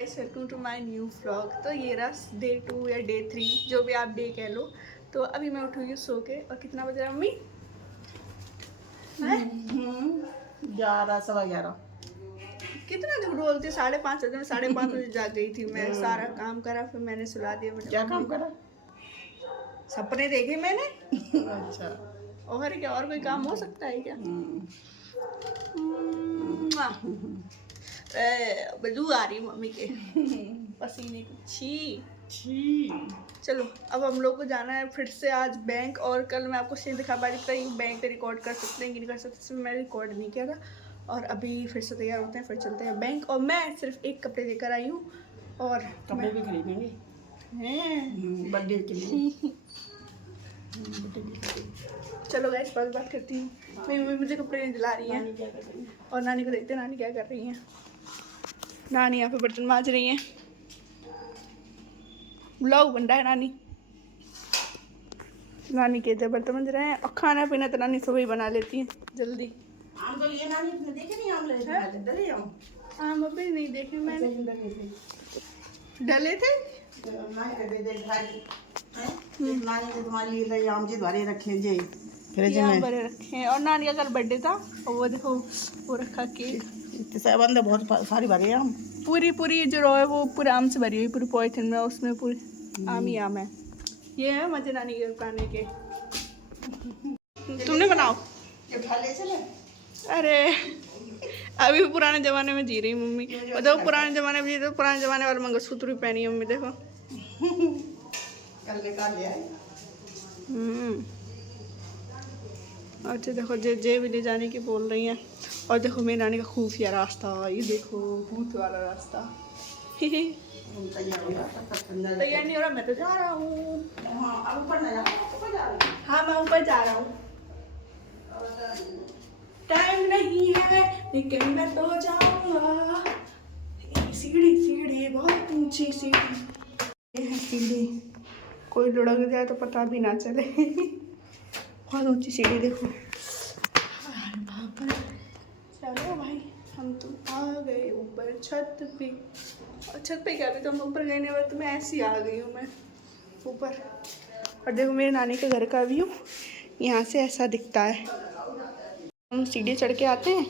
Welcome to my new vlog. तो ये रहा डे 2 या डे 3, जो भी आप डे कह लो। तो अभी मैं उठी सो के, और कितना बज रहा है मम्मी? 11:15। कितना झूठ बोलती है? 5:30 बजे। मैं 5:30 बजे जाग गई थी। मैं सारा काम करा, फिर मैंने सुला दिया। क्या काम करा? सपने देखे मैंने। अच्छा। और क्या? और कोई काम हो सकता है क्या? बदबू आ रही मम्मी के पसीने की। छी। चलो, अब हम लोग को जाना है फिर से आज बैंक। और कल मैं आपको सीन दिखा पा रही थी बैंक पे रिकॉर्ड कर सकते हैं कि नहीं कर सकते, इसमें मैंने रिकॉर्ड नहीं किया था। और अभी फिर से तैयार होते हैं, फिर चलते हैं बैंक। और मैं सिर्फ एक कपड़े लेकर आई हूँ, और कपड़े भी खरीदेंगे हैं बर्थडे के लिए। चलो गाइस, बात करती हूँ। मेरी मम्मी मुझे कपड़े नहीं दिला रही है, और नानी को देखते हैं नानी क्या कर रही है। नानी यहाँ पे बर्तन मांज रही हैं। व्लॉग बन रहा है। नानी के इधर बर्तन मांज रहे हैं, और खाना पीना तो नानी सुबह ही बना लेती है जल्दी। आम तो लिए नानी ने देखे नहीं, आम ले डले आम। आम अभी नहीं देखे मैंने। डले थे नानी ने तुम्हारे लिए आम जी द्वारे रखे जे फ्रिज ये आम में। भरे रखे हैं। और नानी का कल बर्थडे था, और वो देखो वो रखा केक। सब अंदर बहुत सारी भरे आम। पूरी जो रो है वो पूरे आम से भरी हुई, पूरी पॉलिथीन में। उसमें पूरी आम ही आम है। ये है मजे नानी के खाने के। तुमने बनाओ। अरे अभी भी पुराने जमाने में जी रही मम्मी। और देखो पुराने जमाने में जी, तो पुराने जमाने वाले मंगलसूत्र भी पहनी है मम्मी, देखो। कल निकाल लिया। अच्छा देखो, जे भी ले जाने की बोल रही हैं। और देखो मेरी नानी का खुफिया रास्ता, ये देखो भूत वाला रास्ता। तैयार नहीं हो रहा, मैं तो जा रहा हूँ। हाँ मैं ऊपर जा रहा हूँ। टाइम नहीं है लेकिन मैं तो जाऊंगा। सीढ़ी बहुत ऊंची सीढ़ी। ये है सीढ़ी, कोई लुढ़क जाए तो पता भी ना चले। बहुत ऊंची सीढ़ी देखो। चलो भाई, हम तो आ गए ऊपर छत पे। और छत पे क्या, भी तो हम ऊपर गए नहीं, तो मैं ऐसे ही आ गई हूँ मैं ऊपर। और देखो मेरे नानी के घर का व्यू यहाँ से ऐसा दिखता है। हम सीढ़ी चढ़ के आते हैं,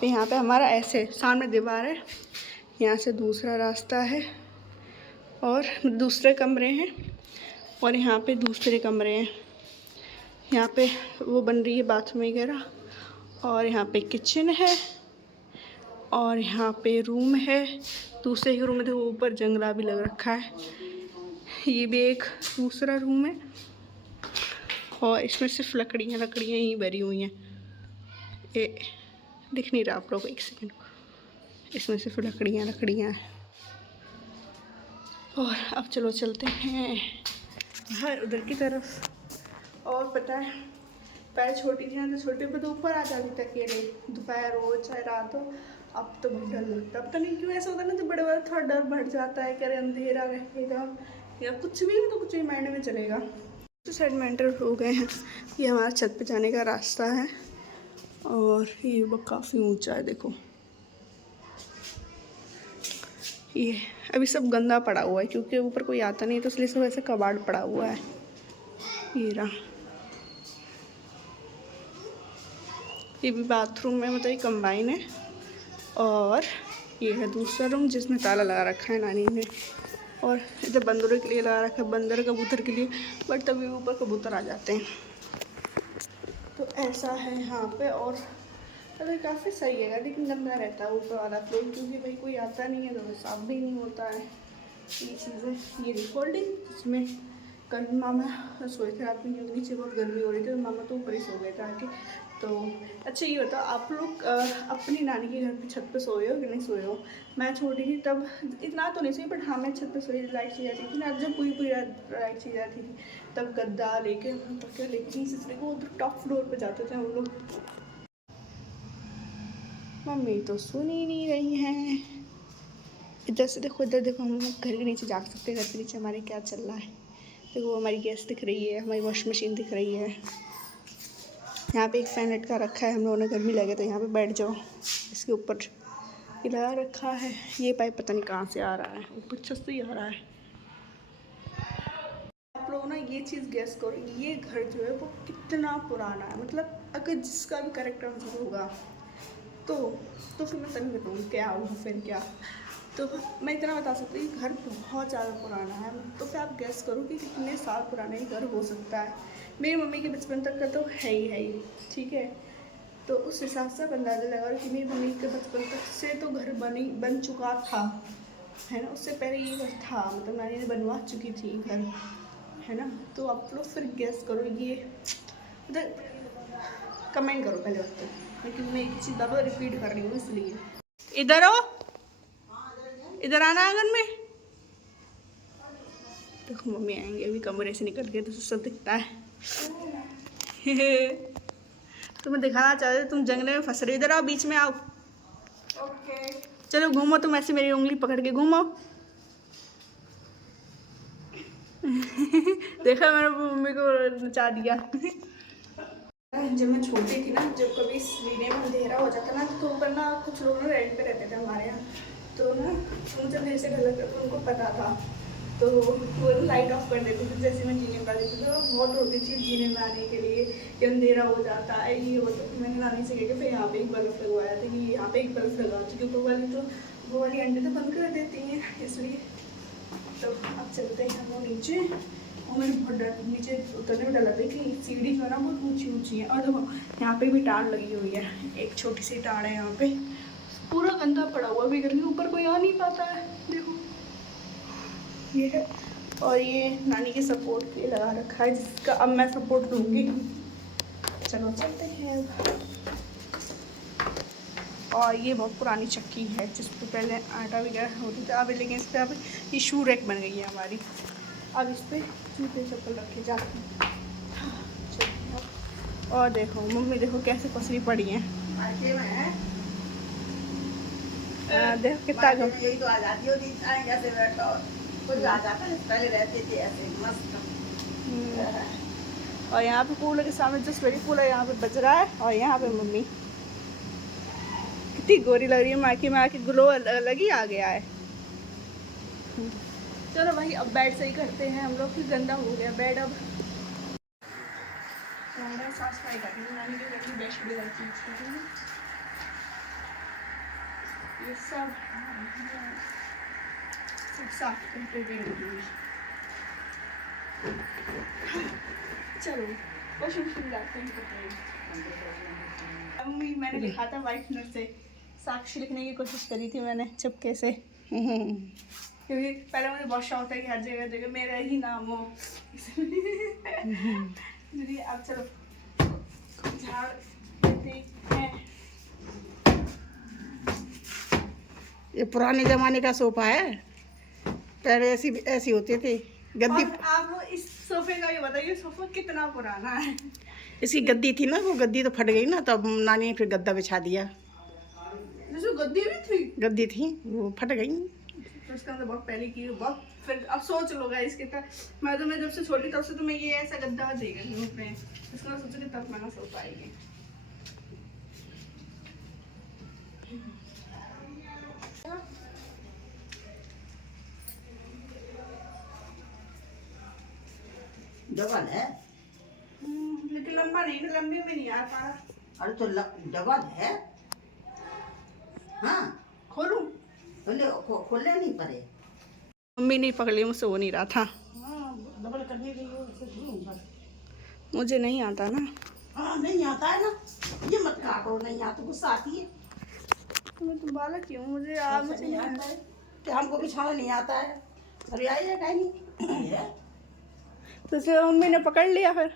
तो यहाँ पे हमारा ऐसे सामने दीवार है, यहाँ से दूसरा रास्ता है, और दूसरे कमरे हैं, और यहाँ पे दूसरे कमरे हैं। यहाँ पे वो बन रही है बाथरूम वगैरह, और यहाँ पे किचन है, और यहाँ पे रूम है। दूसरे के रूम में देखो ऊपर जंगला भी लग रखा है। ये भी एक दूसरा रूम है, और इसमें सिर्फ लकड़ियाँ ही भरी हुई हैं। ये दिख नहीं रहा आप लोग, एक सेकेंड। इसमें सिर्फ लकड़ियाँ हैं। और अब चलो चलते हैं बाहर उधर की तरफ। और पता है, पहले छोटी थी ना, तो छोटे पे तो ऊपर आ जाती थी अकेले, दोपहर हो चाहे रात हो। अब तो बहुत डर लगता है। अब तो नहीं क्यों ऐसा होता है ना, तो बड़े बड़े थोड़ा डर बढ़ जाता है कि अरे अंधेरा रहेगा या कुछ भी, तो कुछ भी माइंड में चलेगा। तो साइड में एंटर हो गए हैं। ये हमारा छत पे जाने का रास्ता है, और ये वो काफ़ी ऊंचा है देखो। ये अभी सब गंदा पड़ा हुआ है, क्योंकि ऊपर कोई आता नहीं है, तो इसलिए सब ऐसे कबाड़ पड़ा हुआ है। ये रहा, ये भी बाथरूम में, मतलब ये कंबाइन है। और ये है दूसरा रूम, जिसमें ताला लगा रखा है नानी ने। और इधर बंदरों के लिए लगा रखा है, बंदर कबूतर के लिए, बट तभी ऊपर कबूतर आ जाते हैं। तो ऐसा है यहाँ पे। और अरे काफ़ी सही है, लेकिन गंदा रहता है ऊपर वाला फ्लोर, क्योंकि भाई कोई आता नहीं है, तो साफ भी नहीं होता है। ये चीज़ें, ये रिकॉर्डिंग जिसमें कल मामा सोए थे रात में, क्योंकि नीचे बहुत गर्मी हो रही थी, तो मामा तो ऊपर ही सो गए थे आके। तो अच्छा ये बताओ, आप लोग अपनी नानी के घर पे छत पे सोए हो कि नहीं सोए हो? मैं छोटी थी तब इतना तो नहीं सोई, बट हाँ मैं छत पे सोई, लाइट चली जाती थी ना, जब पूरी लाइट चली जाती थी, तब गद्दा लेके पक्के लेके सिसरे को उधर टॉप फ्लोर पे जाते थे हम लोग। मम्मी तो सुन ही नहीं रही हैं। इधर से देखो, इधर देखो, हम लोग घर के नीचे जा सकते हैं। घर के नीचे हमारे क्या चल रहा है देखो। हमारी गैस दिख रही है, हमारी वॉशिंग मशीन दिख रही है। यहाँ पे एक फैन लटका रखा है, हम लोगों ने गर्मी लगे तो यहाँ पे बैठ जाओ इसके ऊपर। ये लगा रखा है। ये पाइप पता नहीं कहाँ से आ रहा है, ऊपर छत से ही आ रहा है। आप लोग ना ये चीज़ गेस करो, ये घर जो है वो कितना पुराना है। मतलब अगर जिसका भी करेक्ट आंसर होगा तो फिर मैं तभी बताऊँगी क्या होगा फिर क्या। तो मैं इतना बता सकती हूँ घर बहुत ज़्यादा पुराना है। तो फिर आप गेस करो कि कितने साल पुराना ये घर हो सकता है। मेरी मम्मी के बचपन तक का तो है ही, ठीक है। तो उस हिसाब से आप अंदाज़ा लगा कि मेरी मम्मी के बचपन तक से तो घर बन चुका था, है ना। उससे पहले ये घर था, मतलब नानी ने बनवा चुकी थी घर, है ना। तो आप लोग फिर गेस करो ये, मतलब कमेंट करो पहले वक्त, लेकिन मैं एक चीज़ बार रिपीट कर रही हूँ इसलिए। इधर आओ, इधर आना आंगन में। देखो मम्मी आएंगे अभी कमरे से निकल के, तो सब दिखता है। तुम्हें दिखाना चाहते तुम जंगले में फंस रही हो। इधर आओ, बीच में आओ। ओके चलो घूमो, तुम ऐसे मेरी उंगली पकड़ के घूमो। देखा मैंने मम्मी को नचा दिया। जब मैं छोटी थी ना, जब कभी सीने में अंधेरा हो जाता ना, तो ऊपर ना कुछ लोग ना रेंट पे रहते थे हमारे यहाँ। तो ना मुझे अंधेरे से डर लगता था, उनको पता था, तो वो लाइट ऑफ कर देते थे जैसे मैं जीने में आ जाती थी। तो बहुत होती थी जीने में आने के लिए कि अंधेरा हो जाता है ये होता। तो मैंने नानी से कह के फिर यहाँ पे एक बल्ब लगवाया था कि यहाँ पे एक बल्ब लगा, क्योंकि ऊपर वाली तो वो वाली अंडे तो बंद कर देती हैं, इसलिए। तो अब चलते हैं हम नीचे। और मुझे बहुत डर, नीचे उतरने में डर लगता है कि सीढ़ी जो है ना बहुत ऊंची ऊंची है। और देखो यहाँ पे भी टाड़ लगी हुई है, एक छोटी सी टाड़ है यहाँ पे। पूरा गंदा पड़ा हुआ भी घर के ऊपर, कोई आ नहीं पाता है। देखो ये है, और ये नानी के सपोर्ट के लिए लगा रखा है, जिसका अब मैं सपोर्ट लूँगी। चलो चलते हैं अब। और ये बहुत पुरानी चक्की है, जिस पर पहले आटा वगैरह होती थी। अब लेकिन इस पर अब ये शू रैक बन गई है हमारी। अब इस पर जूते चप्पल रखे जाते हैं। और देखो मम्मी देखो कैसे पसरी पड़ी हैं। देखो कितना यही तो आ जाती होती कैसे बैठो, कुछ आ जाता है, पहले रहते थे ऐसे मस्त। और यहाँ पे कूलर के सामने जो स्वेरी कूलर यहाँ पे बज रहा है, और यहाँ पे मम्मी कितनी गोरी लग रही है। माँ की ग्लो अलग ही आ गया है। चलो भाई अब बेड सही करते हैं हम लोग, फिर गंदा हो गया बेड। अब साफ सफाई कर रही हूँ, नानी के घर की बेडशीट करती हूँ। ये सब साफ करते हुए चलो वॉशिंग मशीन लाते हैं कपड़े। मम्मी मैंने लिखा था व्हाइटनर से साक्षी लिखने की कोशिश करी थी मैंने चुपके से, क्योंकि पहले मुझे बहुत शौक था कि हर जगह जगह मेरा ही नाम हो। चलिए अब चलो झाड़ देते हैं। ये पुराने जमाने का सोफा है, पहले ऐसी होती थी गद्दी। आप इस सोफे का ये बताइए, सोफा कितना पुराना है। इसकी गद्दी थी ना, वो गद्दी तो फट गई ना, तब नानी ने फिर गद्दा बिछा दिया। जैसे गद्दी भी थी, गद्दी थी वो फट गई। तो उसका मतलब बहुत पहले की बहुत। फिर अब सोच लो गाइस कितना, मैं जब से छोटी तब से तो मैं ये ऐसा गद्दा देगा घर पे, इसका सोचो कि तब मैं ना सो पाएगी। डबल है लेकिन लंबा नहीं, लंबे में नहीं आ पा रहा। अरे तो डबल है। हाँ खोलूं? खोलने नहीं पड़े। मम्मी नहीं पकड़ ली, मुझसे हो नहीं रहा था। डबल करने के लिए मुझे नहीं आता ना। हाँ नहीं आता है ना, ये मत काटो, नहीं आता, गुस्सा आती है। मैं तो बालक क्यों, मुझे नहीं आता है कि हमको बिछाना नहीं आता है। अरे आइए कहीं नहीं तो फिर मम्मी ने पकड़ लिया, फिर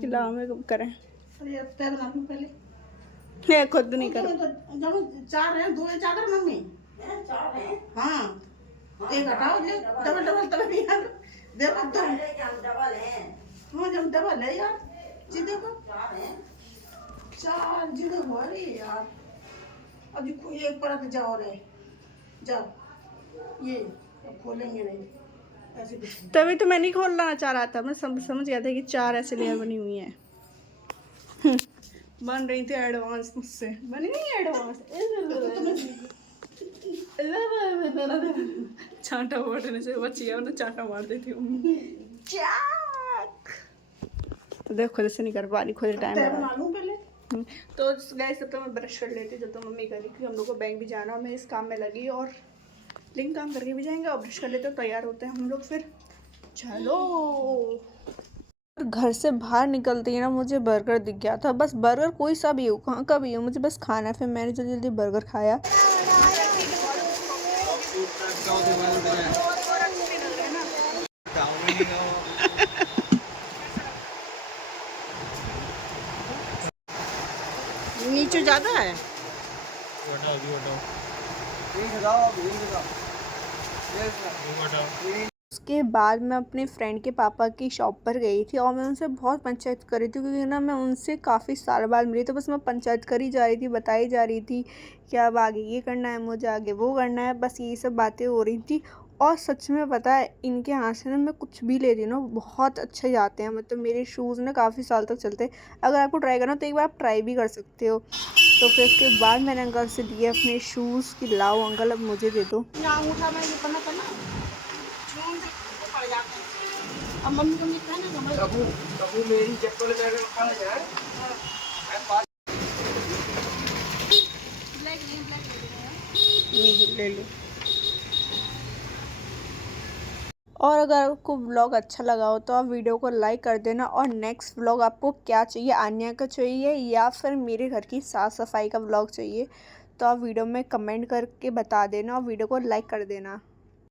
खिला हमें करें। अरे पैर मारूं पहले, मैं खुद नहीं कर। जब 4 हैं, 2 चादर मम्मी 4 हैं। हाँ एक हटाओ, ले डबल डबल तब भी यार देखो तुम डबल है। हाँ जब डबल है यार जी, देखो 4 जी देखो। अरे यार अभी कोई एक परत जाओ रे, जाओ ये अब खोलेंगे नहीं ऐसे। तभी तो मैं नहीं खोलना चाह रहा था, मैं समझ गया था कि 4 ऐसे लेयर बनी हुई हैं। बन रही थी एडवांस मुझसे, बनी नहीं एडवांस। चांटा मारने से बची है, चांटा मार देती हूँ। तो देखो खुद से नहीं कर पा रही, खुद टाइम बना लूं पहले। तो गैस जब तक मैं ब्रश कर लेती जब तक मम्मी करी, क्योंकि हम लोग को बैंक भी जाना, मैं इस काम में लगी और लिंक काम करके भी जाएंगे और ब्रश कर लेते, तो तैयार होते हैं हम लोग फिर। चलो घर से बाहर निकलती है ना, मुझे बर्गर दिख गया था। बस बर्गर कोई सा भी हो, कहाँ का भी हो, मुझे बस खाना है। फिर मैंने जल्दी जल्दी बर्गर खाया। नीचे ज्यादा है। उसके बाद मैं अपने फ्रेंड के पापा की शॉप पर गई थी और मैं उनसे बहुत पंचायत कर रही थी, क्योंकि ना मैं उनसे काफ़ी साल बाद मिली। तो बस मैं पंचायत करी जा रही थी, बताई जा रही थी कि अब आगे ये करना है, मुझे आगे वो करना है, बस यही सब बातें हो रही थी। और सच में पता है, इनके यहाँ से ना मैं कुछ भी लेती हूँ ना बहुत अच्छे जाते हैं। मतलब मेरे शूज़ ना काफ़ी साल तक चलते हैं। अगर आपको ट्राई करना तो एक बार आप ट्राई भी कर सकते हो। तो फिर उसके बाद मैंने अंकल से लिए अपने शूज़ कि लाओ अंकल अब मुझे दे दो। अंगूठा में ये करना करना पड़ जाते हैं। अब मम्मी को कहना मेरी चप्पल खाना जाए। ले लो। और अगर आपको व्लॉग अच्छा लगा हो तो आप वीडियो को लाइक कर देना। और नेक्स्ट व्लॉग आपको क्या चाहिए, आन्या का चाहिए या फिर मेरे घर की साफ़ सफाई का व्लॉग चाहिए, तो आप वीडियो में कमेंट करके बता देना और वीडियो को लाइक कर देना।